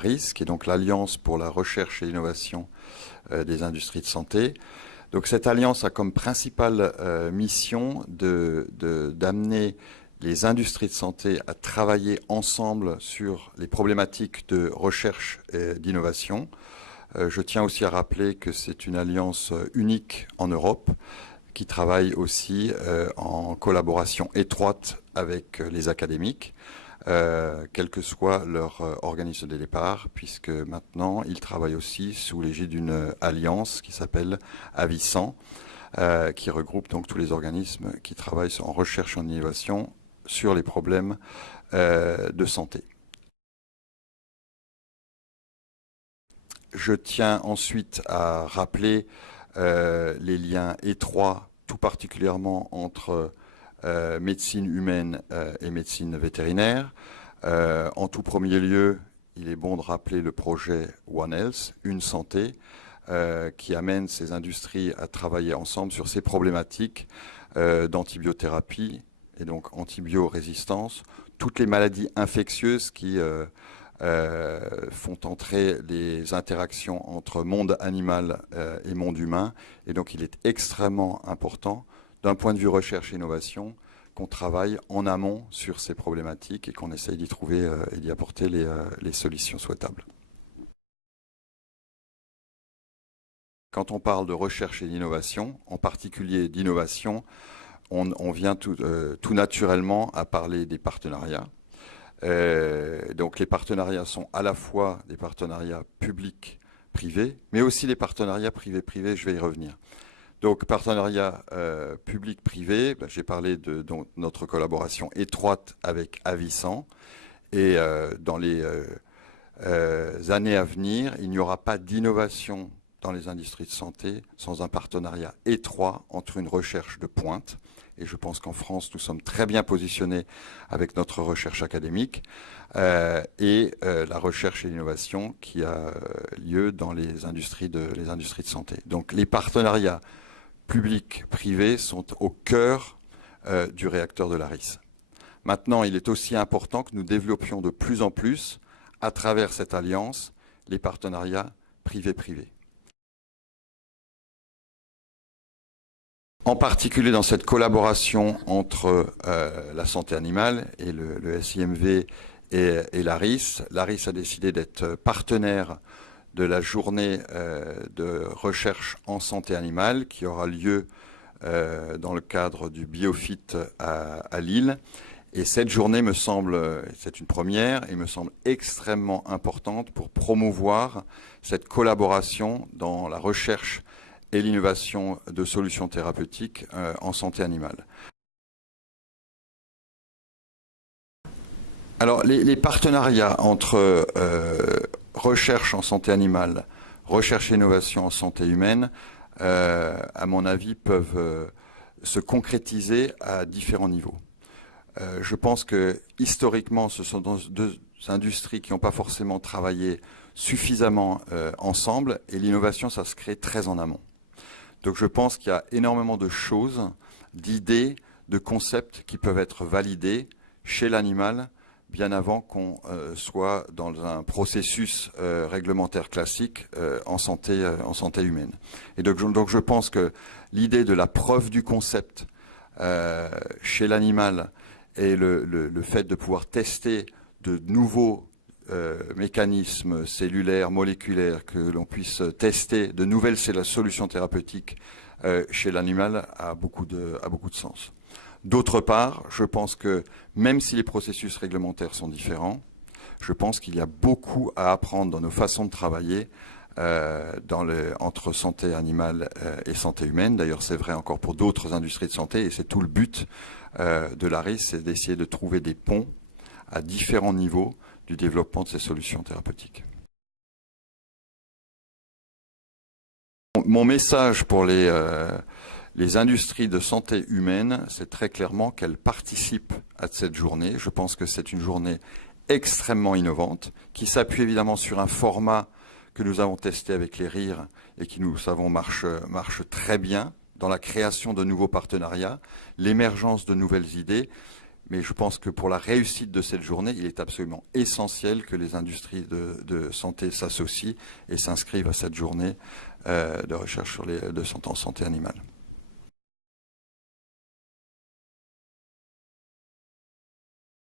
l'ARIS, qui est donc l'Alliance pour la recherche et l'innovation des industries de santé. Donc cette alliance a comme principale mission d'amener les industries de santé à travailler ensemble sur les problématiques de recherche et d'innovation. Je tiens aussi à rappeler que c'est une alliance unique en Europe qui travaille aussi en collaboration étroite avec les académiques, quel que soit leur organisme de départ, puisque maintenant ils travaillent aussi sous l'égide d'une alliance qui s'appelle Avisan, qui regroupe donc tous les organismes qui travaillent en recherche et en innovation sur les problèmes de santé. Je tiens ensuite à rappeler les liens étroits, tout particulièrement entre médecine humaine et médecine vétérinaire. En tout premier lieu, il est bon de rappeler le projet One Health, Une Santé, qui amène ces industries à travailler ensemble sur ces problématiques d'antibiothérapie et donc antibiorésistance, toutes les maladies infectieuses qui font entrer les interactions entre monde animal et monde humain. Et donc il est extrêmement important, d'un point de vue recherche et innovation, qu'on travaille en amont sur ces problématiques et qu'on essaye d'y trouver et d'y apporter les solutions souhaitables. Quand on parle de recherche et d'innovation, en particulier d'innovation, on vient tout naturellement à parler des partenariats. Donc les partenariats sont à la fois des partenariats publics-privés, mais aussi des partenariats privés-privés, je vais y revenir. Donc partenariat public-privé, j'ai parlé de notre collaboration étroite avec Avisan, et dans les années à venir, il n'y aura pas d'innovation dans les industries de santé sans un partenariat étroit entre une recherche de pointe. Et je pense qu'en France, nous sommes très bien positionnés avec notre recherche académique et la recherche et l'innovation qui a lieu dans les industries de santé. Donc les partenariats publics-privés sont au cœur du réacteur de l'ARIS. Maintenant, il est aussi important que nous développions de plus en plus, à travers cette alliance, les partenariats privés-privés. En particulier dans cette collaboration entre la santé animale et le SIMV et l'ARIS. L'ARIS a décidé d'être partenaire de la journée de recherche en santé animale qui aura lieu dans le cadre du Biofit à Lille. Et cette journée me semble, c'est une première, et me semble extrêmement importante pour promouvoir cette collaboration dans la recherche et l'innovation de solutions thérapeutiques en santé animale. Alors, les partenariats entre recherche en santé animale, recherche et innovation en santé humaine, à mon avis, peuvent se concrétiser à différents niveaux. Je pense que historiquement, ce sont deux industries qui n'ont pas forcément travaillé suffisamment ensemble, et l'innovation, ça se crée très en amont. Donc je pense qu'il y a énormément de choses, d'idées, de concepts qui peuvent être validés chez l'animal bien avant qu'on soit dans un processus réglementaire classique en santé humaine. Et donc je pense que l'idée de la preuve du concept chez l'animal et le fait de pouvoir tester de nouveaux mécanismes cellulaires, moléculaires, que l'on puisse tester de nouvelles solutions thérapeutiques chez l'animal a beaucoup de sens. D'autre part, je pense que même si les processus réglementaires sont différents, je pense qu'il y a beaucoup à apprendre dans nos façons de travailler entre santé animale et santé humaine. D'ailleurs, c'est vrai encore pour d'autres industries de santé, et c'est tout le but de l'ARIS, c'est d'essayer de trouver des ponts à différents niveaux du développement de ces solutions thérapeutiques. Mon message pour les industries de santé humaine, c'est très clairement qu'elles participent à cette journée. Je pense que c'est une journée extrêmement innovante, qui s'appuie évidemment sur un format que nous avons testé avec les RIR et qui, nous savons, marche très bien dans la création de nouveaux partenariats, l'émergence de nouvelles idées, Mais je pense que pour la réussite de cette journée, il est absolument essentiel que les industries de santé s'associent et s'inscrivent à cette journée de recherche en santé animale.